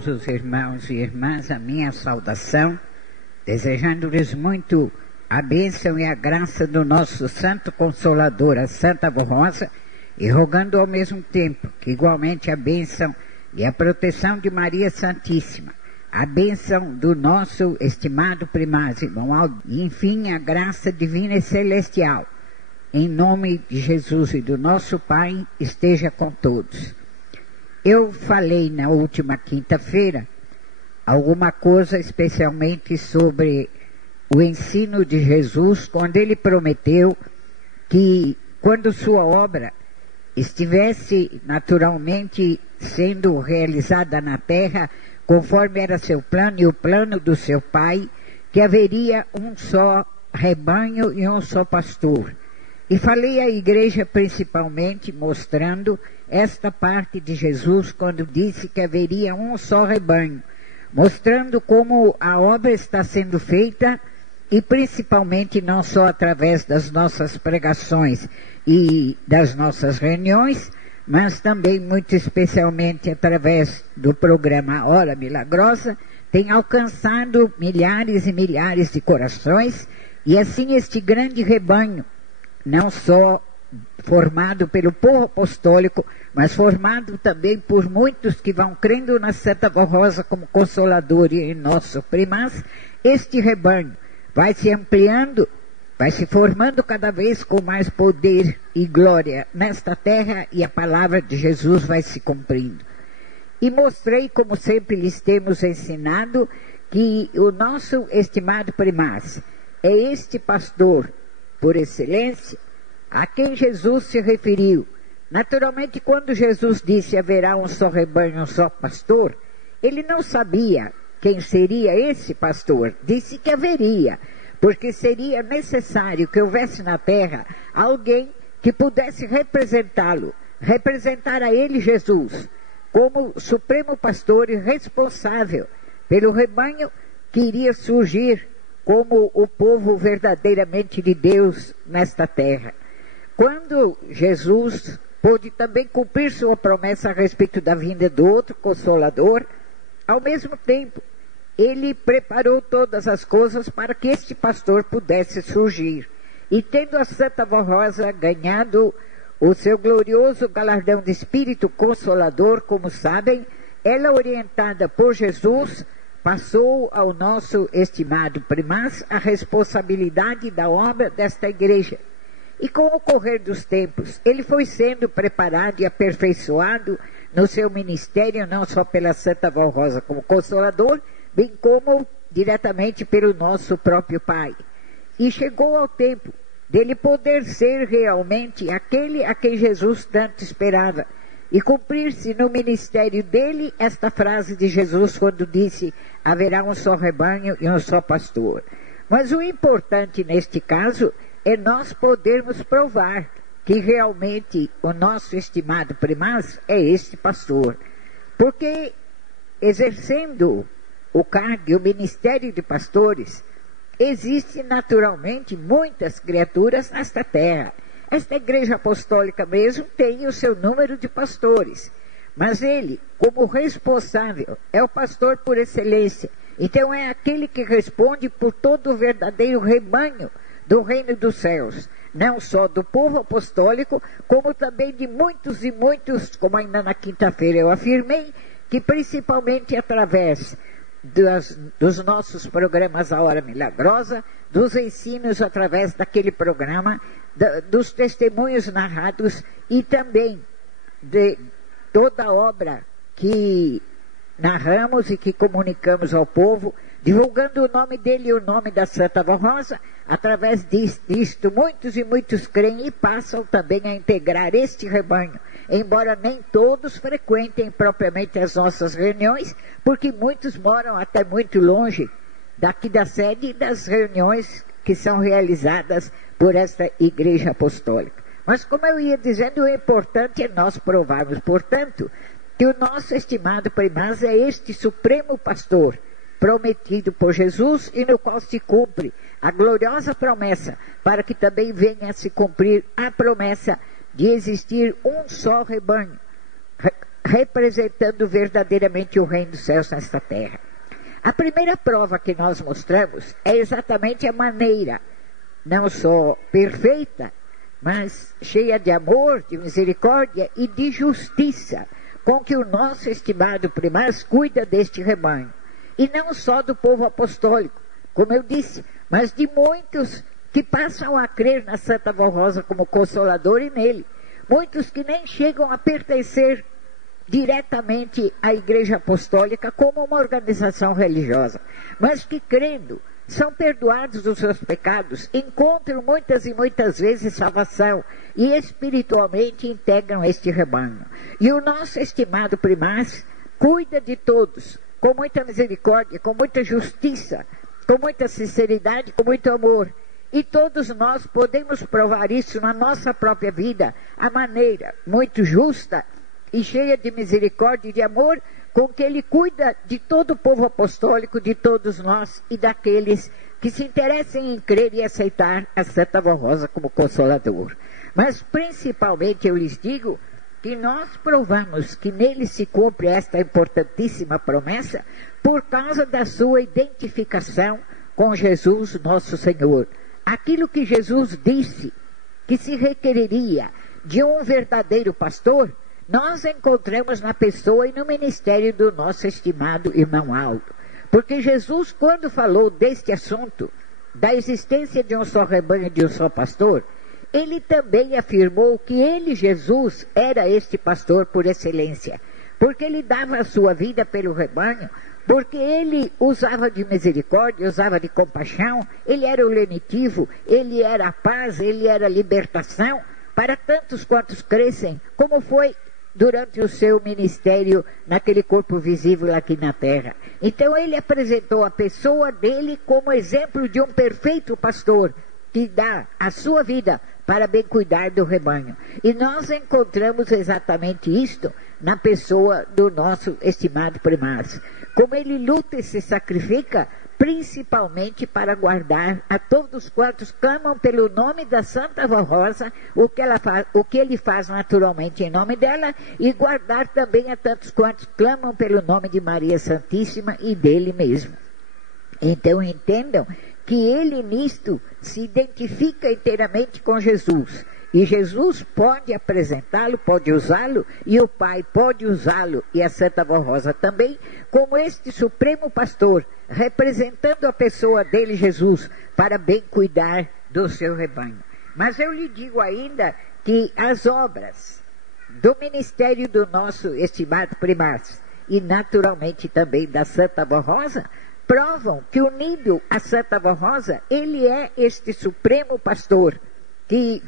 todos os irmãos e irmãs a minha saudação, desejando-lhes muito a bênção e a graça do nosso Santo Consolador, a Santa Avó Rosa, e rogando ao mesmo tempo que igualmente a bênção e a proteção de Maria Santíssima, a bênção do nosso estimado primaz, irmão Aldo, e enfim a graça divina e celestial, em nome de Jesus e do nosso Pai, esteja com todos. Eu falei na última quinta-feira alguma coisa especialmente sobre o ensino de Jesus, quando ele prometeu que quando sua obra estivesse naturalmente sendo realizada na terra, conforme era seu plano e o plano do seu Pai, que haveria um só rebanho e um só pastor. E falei à igreja principalmente mostrando esta parte de Jesus quando disse que haveria um só rebanho, mostrando como a obra está sendo feita e principalmente não só através das nossas pregações e das nossas reuniões, mas também muito especialmente através do programa Hora Milagrosa, tem alcançado milhares e milhares de corações e assim este grande rebanho, não só formado pelo povo apostólico, mas formado também por muitos que vão crendo na Santa Avó Rosa como Consolador e em nosso primaz, este rebanho vai se ampliando, vai se formando cada vez com mais poder e glória nesta terra e a palavra de Jesus vai se cumprindo. E mostrei, como sempre lhes temos ensinado, que o nosso estimado primaz é este pastor por excelência, a quem Jesus se referiu. Naturalmente, quando Jesus disse haverá um só rebanho, um só pastor, ele não sabia quem seria esse pastor. Disse que haveria, porque seria necessário que houvesse na terra alguém que pudesse representá-lo, representar a ele Jesus, como supremo pastor e responsável pelo rebanho que iria surgir como o povo verdadeiramente de Deus nesta terra. Quando Jesus pôde também cumprir sua promessa a respeito da vinda do outro Consolador, ao mesmo tempo, ele preparou todas as coisas para que este pastor pudesse surgir. E tendo a Santa Avó Rosa ganhado o seu glorioso galardão de Espírito Consolador, como sabem, ela, orientada por Jesus, passou ao nosso estimado primaz a responsabilidade da obra desta igreja. E com o correr dos tempos, ele foi sendo preparado e aperfeiçoado no seu ministério, não só pela Santa Avó Rosa como Consolador, bem como diretamente pelo nosso próprio Pai. E chegou ao tempo dele poder ser realmente aquele a quem Jesus tanto esperava, e cumprir-se no ministério dele esta frase de Jesus quando disse, haverá um só rebanho e um só pastor. Mas o importante neste caso é nós podermos provar que realmente o nosso estimado primaz é este pastor. Porque exercendo o cargo e o ministério de pastores, existe naturalmente muitas criaturas nesta terra. Esta igreja apostólica mesmo tem o seu número de pastores, mas ele, como responsável, é o pastor por excelência. Então é aquele que responde por todo o verdadeiro rebanho do reino dos céus, não só do povo apostólico, como também de muitos e muitos, como ainda na quinta-feira eu afirmei, que principalmente através dos nossos programas A Hora Milagrosa, dos ensinos através daquele programa, dos testemunhos narrados e também de toda a obra que narramos e que comunicamos ao povo, divulgando o nome dele e o nome da Santa Avó Rosa. Através disto, muitos e muitos creem e passam também a integrar este rebanho, embora nem todos frequentem propriamente as nossas reuniões, porque muitos moram até muito longe daqui da sede e das reuniões que são realizadas por esta igreja apostólica. Mas como eu ia dizendo, o importante é nós provarmos, portanto, que o nosso estimado primaz é este supremo pastor, prometido por Jesus e no qual se cumpre a gloriosa promessa, para que também venha a se cumprir a promessa de existir um só rebanho, representando verdadeiramente o reino dos céus nesta terra. A primeira prova que nós mostramos é exatamente a maneira, não só perfeita, mas cheia de amor, de misericórdia e de justiça, com que o nosso estimado primaz cuida deste rebanho. E não só do povo apostólico, como eu disse, mas de muitos que passam a crer na Santa Vó Rosa como Consolador e nele. Muitos que nem chegam a pertencer diretamente à Igreja Apostólica como uma organização religiosa, mas que crendo, são perdoados dos seus pecados, encontram muitas e muitas vezes salvação e espiritualmente integram este rebanho. E o nosso estimado primaz cuida de todos, com muita misericórdia, com muita justiça, com muita sinceridade, com muito amor. E todos nós podemos provar isso na nossa própria vida, a maneira muito justa e cheia de misericórdia e de amor com que ele cuida de todo o povo apostólico, de todos nós e daqueles que se interessem em crer e aceitar a Santa Vó Rosa como Consolador. Mas principalmente eu lhes digo que nós provamos que nele se cumpre esta importantíssima promessa por causa da sua identificação com Jesus nosso Senhor. Aquilo que Jesus disse que se requereria de um verdadeiro pastor, nós encontramos na pessoa e no ministério do nosso estimado irmão Aldo. Porque Jesus, quando falou deste assunto, da existência de um só rebanho e de um só pastor, ele também afirmou que ele, Jesus, era este pastor por excelência. Porque ele dava a sua vida pelo rebanho, porque ele usava de misericórdia, usava de compaixão, ele era o lenitivo, ele era a paz, ele era a libertação, para tantos quantos crescem, como foi durante o seu ministério naquele corpo visível aqui na terra. Então ele apresentou a pessoa dele como exemplo de um perfeito pastor, que dá a sua vida para bem cuidar do rebanho. E nós encontramos exatamente isto na pessoa do nosso estimado primaz. Como ele luta e se sacrifica, principalmente para guardar a todos quantos clamam pelo nome da Santa Vó Rosa, o que ele faz naturalmente em nome dela, e guardar também a tantos quantos clamam pelo nome de Maria Santíssima e dele mesmo. Então entendam que ele nisto se identifica inteiramente com Jesus. E Jesus pode apresentá-lo, pode usá-lo, e o Pai pode usá-lo, e a Santa Vó Rosa também, como este supremo pastor, representando a pessoa dele, Jesus, para bem cuidar do seu rebanho. Mas eu lhe digo ainda que as obras do ministério do nosso estimado primaz, e naturalmente também da Santa Vó Rosa, provam que unido à Santa Vó Rosa, ele é este supremo pastor, que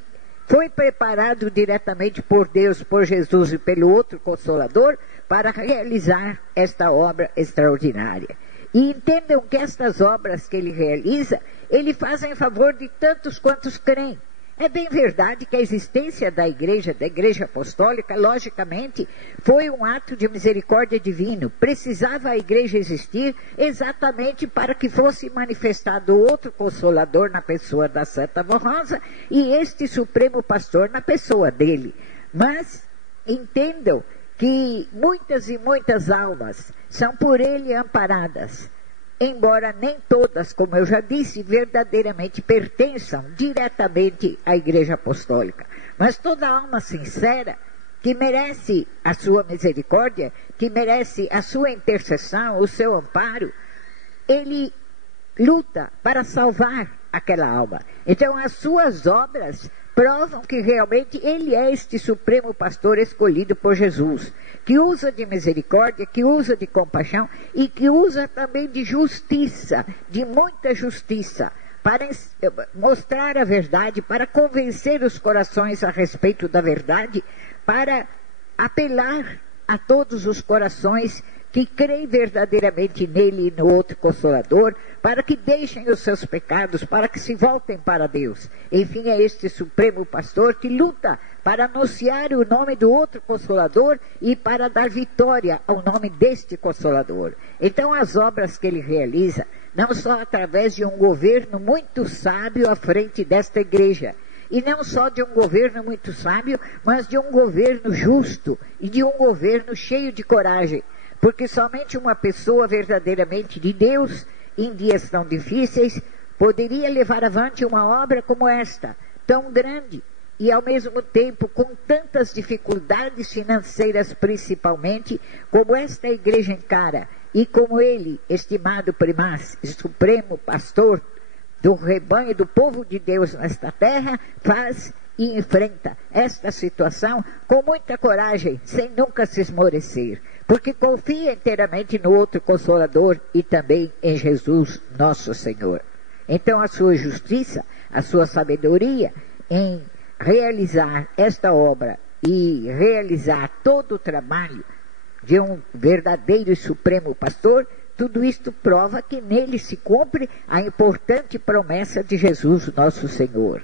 foi preparado diretamente por Deus, por Jesus e pelo outro Consolador, para realizar esta obra extraordinária. E entendam que estas obras que ele realiza, ele faz em favor de tantos quantos creem. É bem verdade que a existência da igreja apostólica, logicamente, foi um ato de misericórdia divino. Precisava a igreja existir exatamente para que fosse manifestado outro Consolador na pessoa da Santa Vó Rosa e este supremo pastor na pessoa dele. Mas entendam que muitas e muitas almas são por ele amparadas, embora nem todas, como eu já disse, verdadeiramente pertençam diretamente à Igreja Apostólica. Mas toda alma sincera, que merece a sua misericórdia, que merece a sua intercessão, o seu amparo, ele luta para salvar aquela alma. Então as suas obras provam que realmente ele é este supremo pastor escolhido por Jesus, que usa de misericórdia, que usa de compaixão e que usa também de justiça, de muita justiça, para mostrar a verdade, para convencer os corações a respeito da verdade, para apelar a todos os corações que creem verdadeiramente nele e no outro Consolador, para que deixem os seus pecados, para que se voltem para Deus. Enfim, é este supremo pastor que luta para anunciar o nome do outro Consolador e para dar vitória ao nome deste Consolador. Então, as obras que ele realiza, não só através de um governo muito sábio à frente desta igreja, e não só de um governo muito sábio, mas de um governo justo e de um governo cheio de coragem, porque somente uma pessoa verdadeiramente de Deus, em dias tão difíceis, poderia levar avante uma obra como esta, tão grande, e ao mesmo tempo com tantas dificuldades financeiras principalmente, como esta igreja encara, e como ele, estimado primaz e supremo pastor do rebanho do povo de Deus nesta terra, faz e enfrenta esta situação com muita coragem, sem nunca se esmorecer, porque confia inteiramente no outro Consolador e também em Jesus, nosso Senhor. Então a sua justiça, a sua sabedoria em realizar esta obra e realizar todo o trabalho de um verdadeiro e supremo pastor, tudo isto prova que nele se cumpre a importante promessa de Jesus, nosso Senhor.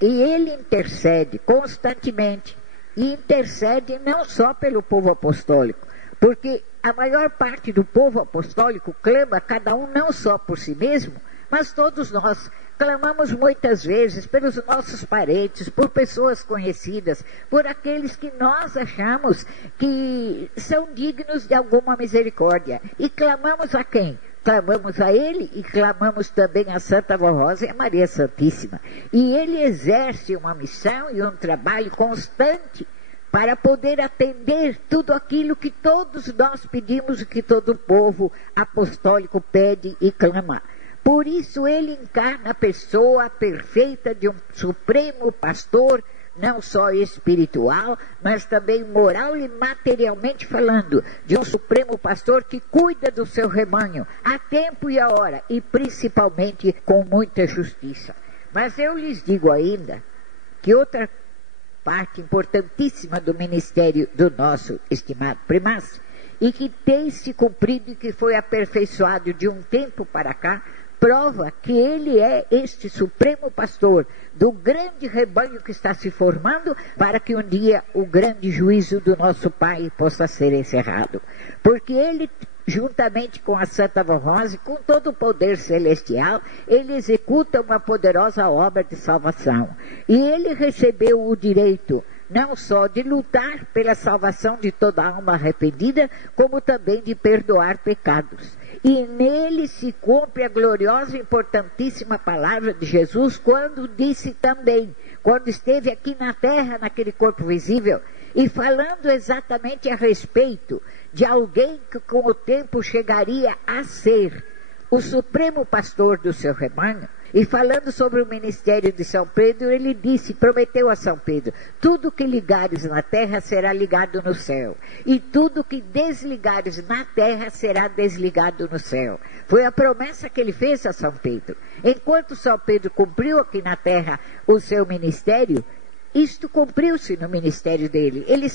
E ele intercede constantemente, e intercede não só pelo povo apostólico, porque a maior parte do povo apostólico clama, cada um não só por si mesmo, mas todos nós clamamos muitas vezes pelos nossos parentes, por pessoas conhecidas, por aqueles que nós achamos que são dignos de alguma misericórdia. E clamamos a quem? Clamamos a Ele e clamamos também a Santa Vó Rosa e a Maria Santíssima. E Ele exerce uma missão e um trabalho constante para poder atender tudo aquilo que todos nós pedimos e que todo o povo apostólico pede e clama. Por isso ele encarna a pessoa perfeita de um supremo pastor, não só espiritual, mas também moral e materialmente falando, de um supremo pastor que cuida do seu rebanho, a tempo e a hora, e principalmente com muita justiça. Mas eu lhes digo ainda que outra parte importantíssima do ministério do nosso estimado primaz, e que tem se cumprido e que foi aperfeiçoado de um tempo para cá, prova que ele é este supremo pastor do grande rebanho que está se formando para que um dia o grande juízo do nosso Pai possa ser encerrado. Porque ele, juntamente com a Santa Vó Rosa, com todo o poder celestial, ele executa uma poderosa obra de salvação. E ele recebeu o direito não só de lutar pela salvação de toda alma arrependida, como também de perdoar pecados. E nele se cumpre a gloriosa e importantíssima palavra de Jesus, quando disse também, quando esteve aqui na terra, naquele corpo visível, e falando exatamente a respeito de alguém que com o tempo chegaria a ser o supremo pastor do seu rebanho, e falando sobre o ministério de São Pedro, ele disse, prometeu a São Pedro, tudo que ligares na terra será ligado no céu, e tudo que desligares na terra será desligado no céu. Foi a promessa que ele fez a São Pedro. Enquanto São Pedro cumpriu aqui na terra o seu ministério, isto cumpriu-se no ministério dele. Ele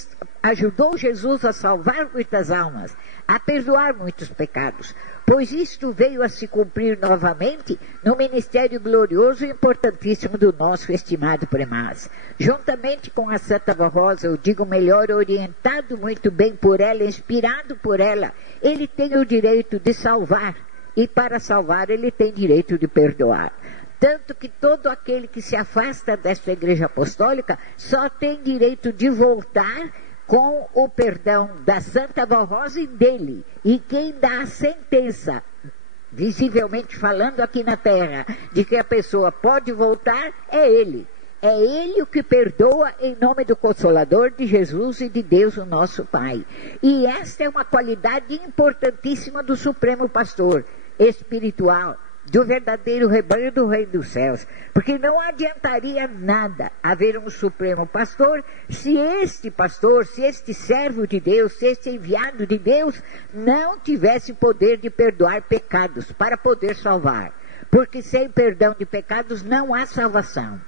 ajudou Jesus a salvar muitas almas, a perdoar muitos pecados, pois isto veio a se cumprir novamente no ministério glorioso e importantíssimo do nosso estimado primaz. Juntamente com a Santa Vó Rosa, eu digo melhor, orientado muito bem por ela, inspirado por ela, ele tem o direito de salvar, e para salvar ele tem direito de perdoar. Tanto que todo aquele que se afasta desta igreja apostólica só tem direito de voltar com o perdão da Santa Vó Rosa e dele. E quem dá a sentença, visivelmente falando aqui na terra, de que a pessoa pode voltar, é ele. É ele o que perdoa em nome do Consolador, de Jesus e de Deus, o nosso Pai. E esta é uma qualidade importantíssima do Supremo Pastor espiritual, do verdadeiro rebanho do Reino dos Céus, porque não adiantaria nada haver um supremo pastor se este servo de Deus, se este enviado de Deus não tivesse poder de perdoar pecados para poder salvar, porque sem perdão de pecados não há salvação.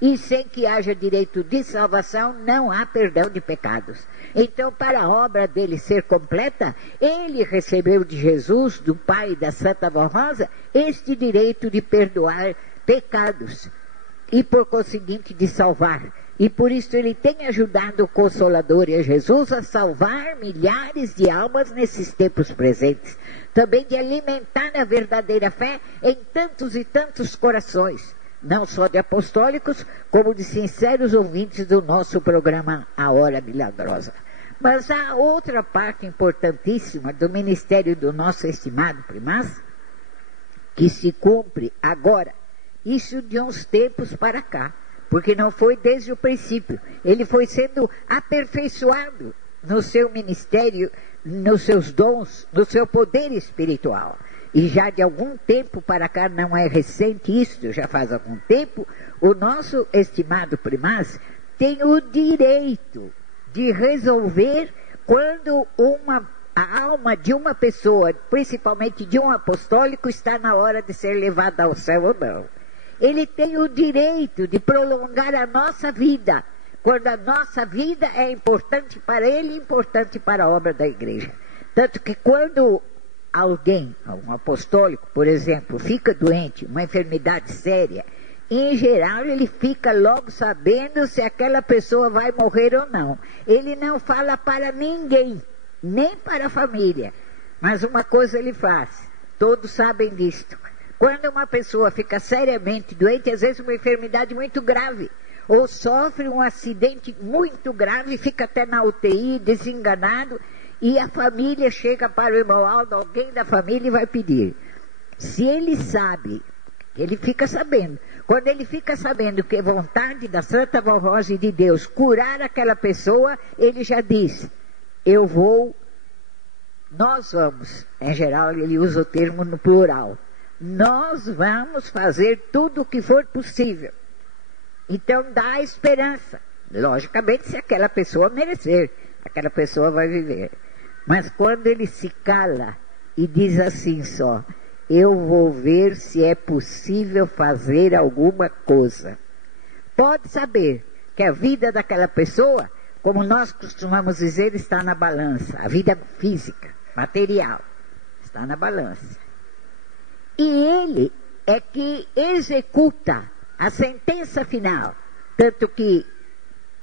E sem que haja direito de salvação, não há perdão de pecados. Então, para a obra dele ser completa, ele recebeu de Jesus, do Pai e da Santa Vó Rosa, este direito de perdoar pecados e, por conseguinte, de salvar. E por isso ele tem ajudado o Consolador e a Jesus a salvar milhares de almas nesses tempos presentes. Também de alimentar a verdadeira fé em tantos e tantos corações. não só de apostólicos, como de sinceros ouvintes do nosso programa A Hora Milagrosa. Mas há outra parte importantíssima do ministério do nosso estimado primaz, que se cumpre agora, isso de uns tempos para cá, porque não foi desde o princípio. Ele foi sendo aperfeiçoado no seu ministério, nos seus dons, no seu poder espiritual. E já de algum tempo para cá, não é recente isso, já faz algum tempo, o nosso estimado primaz tem o direito de resolver quando a alma de uma pessoa, principalmente de um apostólico, está na hora de ser levada ao céu ou não. Ele tem o direito de prolongar a nossa vida, quando a nossa vida é importante para ele e importante para a obra da igreja. Tanto que quando alguém, um apostólico, por exemplo, fica doente, uma enfermidade séria, em geral ele fica logo sabendo se aquela pessoa vai morrer ou não. Ele não fala para ninguém, nem para a família. Mas uma coisa ele faz, todos sabem disto. Quando uma pessoa fica seriamente doente, às vezes uma enfermidade muito grave, ou sofre um acidente muito grave, fica até na UTI, desenganado, e a família chega para o irmão Aldo, alguém da família, e vai pedir. Se ele sabe, ele fica sabendo. Quando ele fica sabendo que é vontade da Santa Vó Rosa e de Deus curar aquela pessoa, ele já diz, nós vamos. Em geral, ele usa o termo no plural. Nós vamos fazer tudo o que for possível. Então dá esperança. Logicamente, se aquela pessoa merecer, aquela pessoa vai viver. Mas quando ele se cala e diz assim só, eu vou ver se é possível fazer alguma coisa. Pode saber que a vida daquela pessoa, como nós costumamos dizer, está na balança. A vida física, material, está na balança. E ele é que executa a sentença final. Tanto que,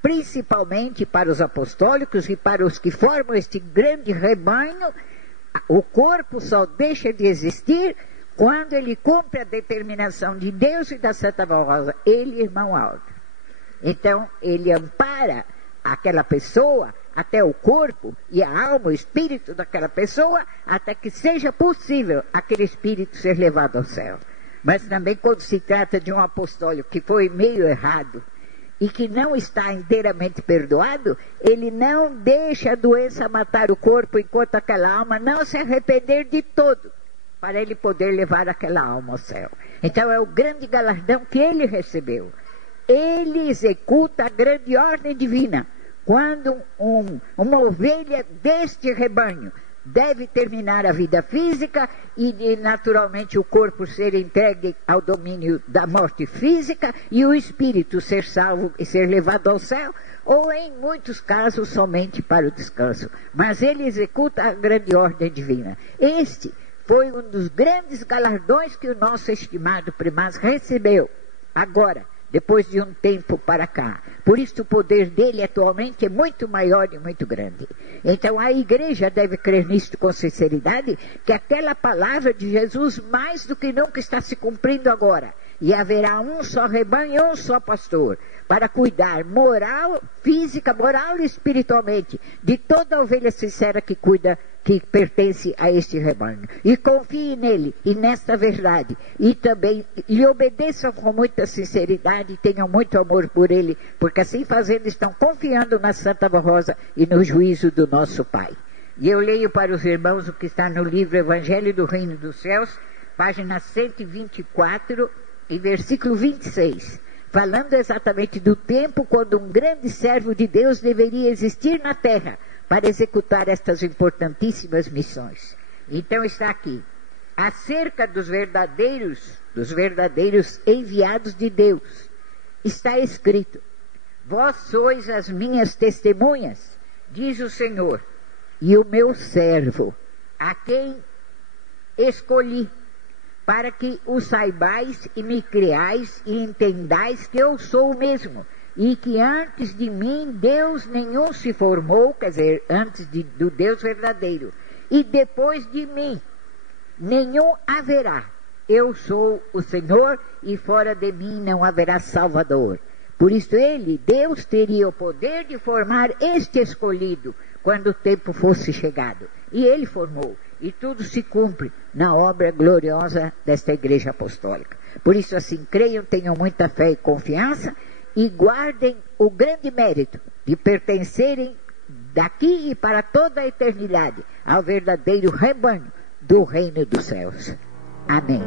principalmente para os apostólicos e para os que formam este grande rebanho, o corpo só deixa de existir quando ele cumpre a determinação de Deus e da Santa Vó Rosa, ele e irmão Aldo. Então, ele ampara aquela pessoa, até o corpo e a alma, o espírito daquela pessoa, até que seja possível aquele espírito ser levado ao céu. Mas também quando se trata de um apostólico que foi meio errado e que não está inteiramente perdoado, ele não deixa a doença matar o corpo enquanto aquela alma não se arrepender de todo, para ele poder levar aquela alma ao céu. Então é o grande galardão que ele recebeu. Ele executa a grande ordem divina. Quando uma ovelha deste rebanho deve terminar a vida física e naturalmente o corpo ser entregue ao domínio da morte física e o espírito ser salvo e ser levado ao céu, ou em muitos casos somente para o descanso. Mas ele executa a grande ordem divina. Este foi um dos grandes galardões que o nosso estimado primaz recebeu agora, depois de um tempo para cá. Por isso o poder dele atualmente é muito maior e muito grande. Então a igreja deve crer nisto com sinceridade, que aquela palavra de Jesus mais do que nunca está se cumprindo agora. E haverá um só rebanho e um só pastor, para cuidar moral, física, moral e espiritualmente, de toda a ovelha sincera que cuida, que pertence a este rebanho. E confie nele e nesta verdade. E também lhe obedeçam com muita sinceridade e tenham muito amor por ele, porque assim fazendo estão confiando na Santa Vó Rosa e no juízo do nosso Pai. E eu leio para os irmãos o que está no livro Evangelho do Reino dos Céus, página 124 e versículo 26. Falando exatamente do tempo quando um grande servo de Deus deveria existir na terra para executar estas importantíssimas missões. Então está aqui, acerca dos verdadeiros enviados de Deus, está escrito, vós sois as minhas testemunhas, diz o Senhor, e o meu servo, a quem escolhi, para que o saibais e me creais e entendais que eu sou o mesmo, e que antes de mim Deus nenhum se formou, quer dizer, antes do Deus verdadeiro, e depois de mim nenhum haverá. eu sou o Senhor e fora de mim não haverá Salvador. Por isso Deus, teria o poder de formar este escolhido quando o tempo fosse chegado. E ele formou. E tudo se cumpre na obra gloriosa desta igreja apostólica. Por isso assim, creiam, tenham muita fé e confiança e guardem o grande mérito de pertencerem daqui e para toda a eternidade ao verdadeiro rebanho do reino dos céus. Amém.